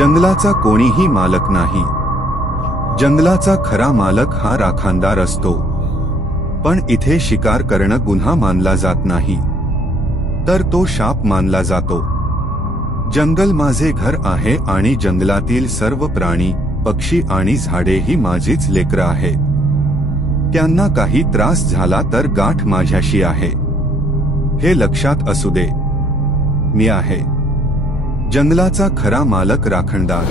जंगलाचा कोणीही मालक नाही. जंगलाचा खरा मालक हा राखणदार असतो. पण इथे शिकार करणं गुन्हा मानला जात नाही, तर तो शाप मानला जातो. जंगल माझे घर आहे आणि जंगलातील सर्व प्राणी, पक्षी आणि झाडे ही माझीच लेकरं आहेत. त्यांना काही त्रास झाला तर गाठ माझ्याशी आहे. हे लक्षात असू दे. मी आहे जंगलाचा खरा मालक, राखणदार.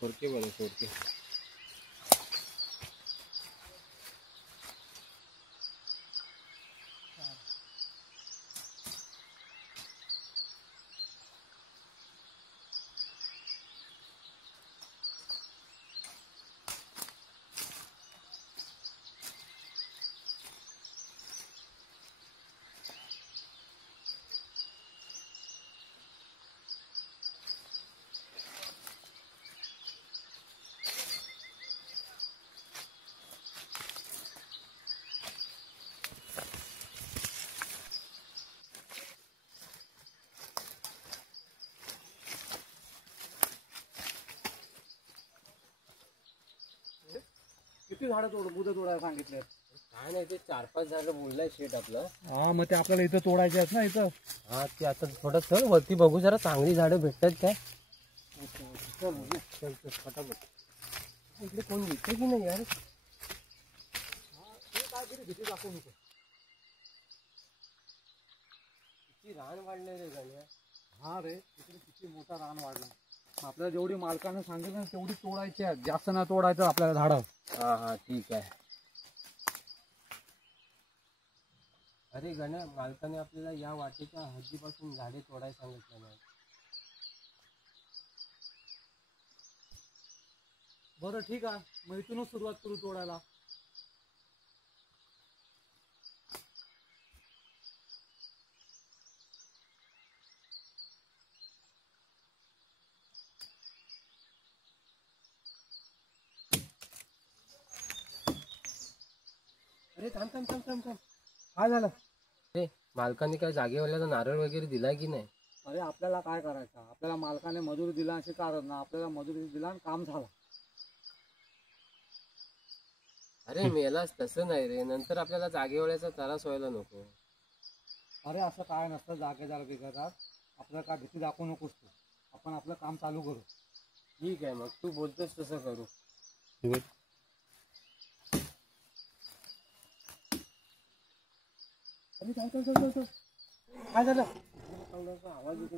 सोडके बने सोडके. किती झाडं तोडायला सांगितले? काय नाही, ते 4-5 झाडं बोललाय शेट आपलं. हा, मग ते आपल्याला इथं तोडायचे आहेत ना इथं. हा, ते आता थोडं चल वरती बघू, जरा चांगली झाडं भेटतात काय. चल चल फटाफट. इकडे कोण येते की नाही यार? काहीतरी भीती दाखवू नको. किती रान वाढलंय रे गाण्या. हा रे, इकडे किती मोठा रान वाढला. आपल्याला जेवढी मालकानं सांगितलं ना तेवढी तोडायची आहे, जास्त नाही तोडायचं आपल्याला झाडं. हा हा ठीक आहे. अरे गण्या, मालकाने आपल्याला या वाटेच्या हद्दीपासून झाडे तोडायला सांगितलं नाही. बरं ठीक आहे, मग इथूनच सुरुवात करू तोडायला. अरे थांब थांब थांब थांब थांब. काय झालं? अरे मालकाने काय जागेवाल्याला नारळ वगैरे दिलाय की नाही? अरे आपल्याला काय करायचं? आपल्याला मालकाने मजुरी दिला असे कारण ना, आपल्याला मजुरी दिला आणि काम झालं. अरे मेलाच तसं नाही रे, नंतर आपल्याला जागेवाल्याचा त्रास व्हायला नको. अरे असं काय नसतं, जागेदार बिघडतात. आपल्याला काय भीती दाखवू नकोस तू. आपण आपलं काम चालू करू. ठीक आहे, मग तू बोलतोस तसं करू. अरे चल चल चल चल. काय झालं? आवाज येतो.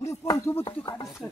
पुढे पळ, तू बघ, तू काय दिसतंय?